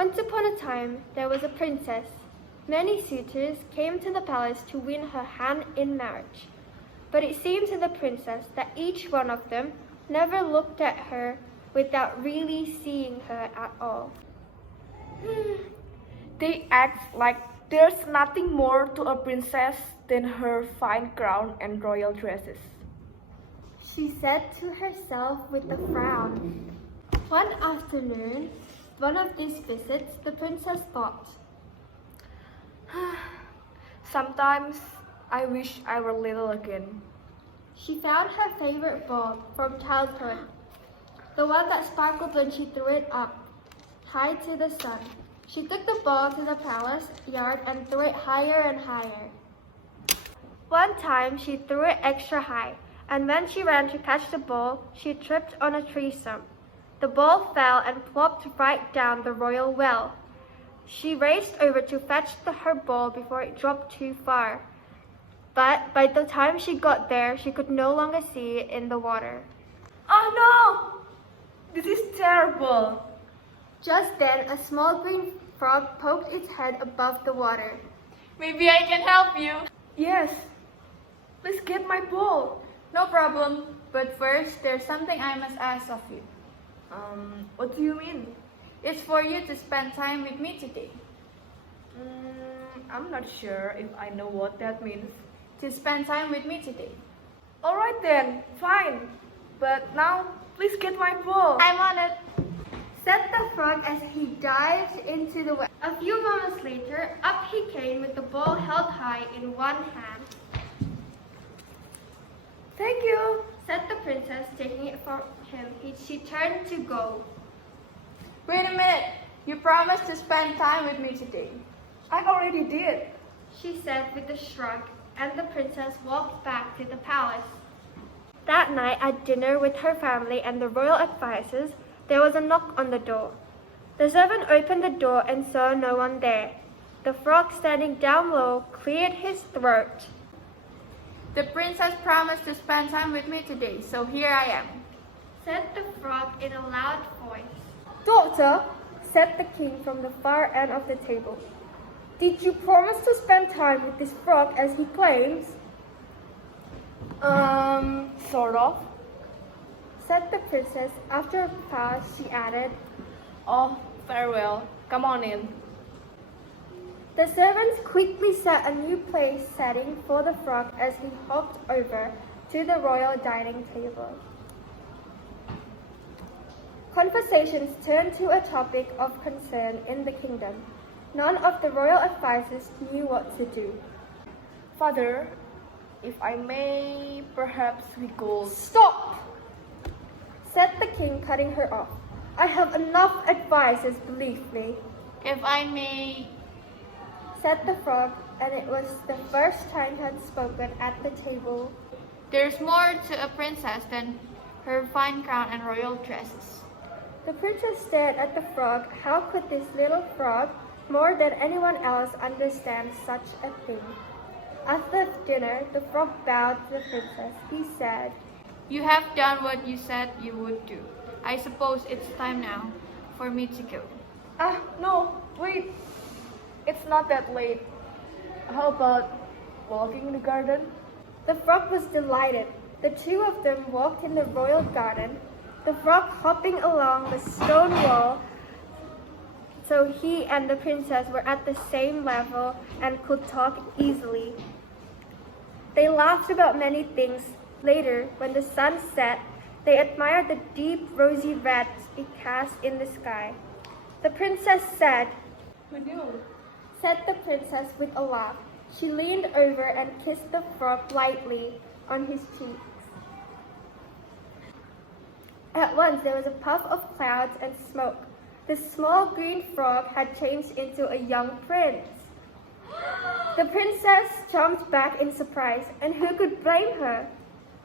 Once upon a time, there was a princess. Many suitors came to the palace to win her hand in marriage. But it seemed to the princess that each one of them never looked at her without really seeing her at all. They act like there's nothing more to a princess than her fine crown and royal dresses. She said to herself with a frown. One afternoon, one of these visits, the princess thought, Sometimes I wish I were little again. She found her favorite ball from childhood, the one that sparkled when she threw it up, high to the sun. She took the ball to the palace yard and threw it higher and higher. One time she threw it extra high, and when she ran to catch the ball, she tripped on a tree stump. The ball fell and plopped right down the royal well. She raced over to fetch her ball before it dropped too far. But by the time she got there, she could no longer see it in the water. Oh no! This is terrible. Just then, a small green frog poked its head above the water. Maybe I can help you. Yes. Please get my ball. No problem. But first, there's something I must ask of you. What do you mean? It's for you to spend time with me today. I'm not sure if I know what that means. To spend time with me today. Alright then, fine. But now, please get my ball. I'm on it. Said the frog as he dived into the well. A few moments later, up he came with the ball held high in one hand. Thank you, Said the princess, taking it from him. She turned to go. Wait a minute. You promised to spend time with me today. I already did. She said with a shrug, and the princess walked back to the palace. That night at dinner with her family and the royal advisors, there was a knock on the door. The servant opened the door and saw no one there. The frog, standing down low, cleared his throat. The princess promised to spend time with me today, so here I am. Said the frog in a loud voice. Daughter, said the king from the far end of the table. Did you promise to spend time with this frog as he claims? Sort of. Said the princess. After a pause, she added, Oh, very well. Come on in. The servants quickly set a new place setting for the frog as he hopped over to the royal dining table. Conversations turned to a topic of concern in the kingdom. None of the royal advisors knew what to do. Father, if I may, perhaps we could... Stop! Said the king, cutting her off. I have enough advisors, believe me. If I may... Said the frog, and it was the first time he had spoken at the table. There's more to a princess than her fine crown and royal dresses. The princess stared at the frog. How could this little frog, more than anyone else, understand such a thing? After dinner, the frog bowed to the princess. He said, You have done what you said you would do. I suppose it's time now for me to go. No, wait. It's not that late. How about walking in the garden? The frog was delighted. The two of them walked in the royal garden, the frog hopping along the stone wall, so he and the princess were at the same level and could talk easily. They laughed about many things. Later, when the sun set, they admired the deep rosy red it cast in the sky. The princess said, Who knew? Said the princess with a laugh. She leaned over and kissed the frog lightly on his cheeks. At once there was a puff of clouds and smoke. The small green frog had changed into a young prince. The princess jumped back in surprise, and who could blame her?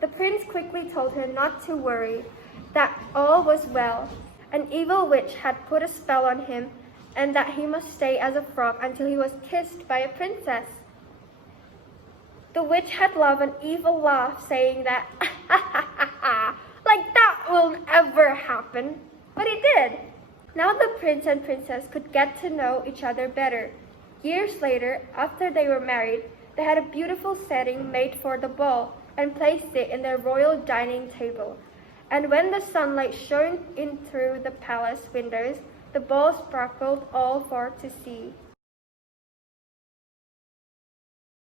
The prince quickly told her not to worry, that all was well. An evil witch had put a spell on him, and that he must stay as a frog until he was kissed by a princess. The witch had laughed an evil laugh, saying that, like that will never happen. But it did. Now the prince and princess could get to know each other better. Years later, after they were married, they had a beautiful setting made for the ball and placed it in their royal dining table. And when the sunlight shone in through the palace windows, the ball sparkled all for to see.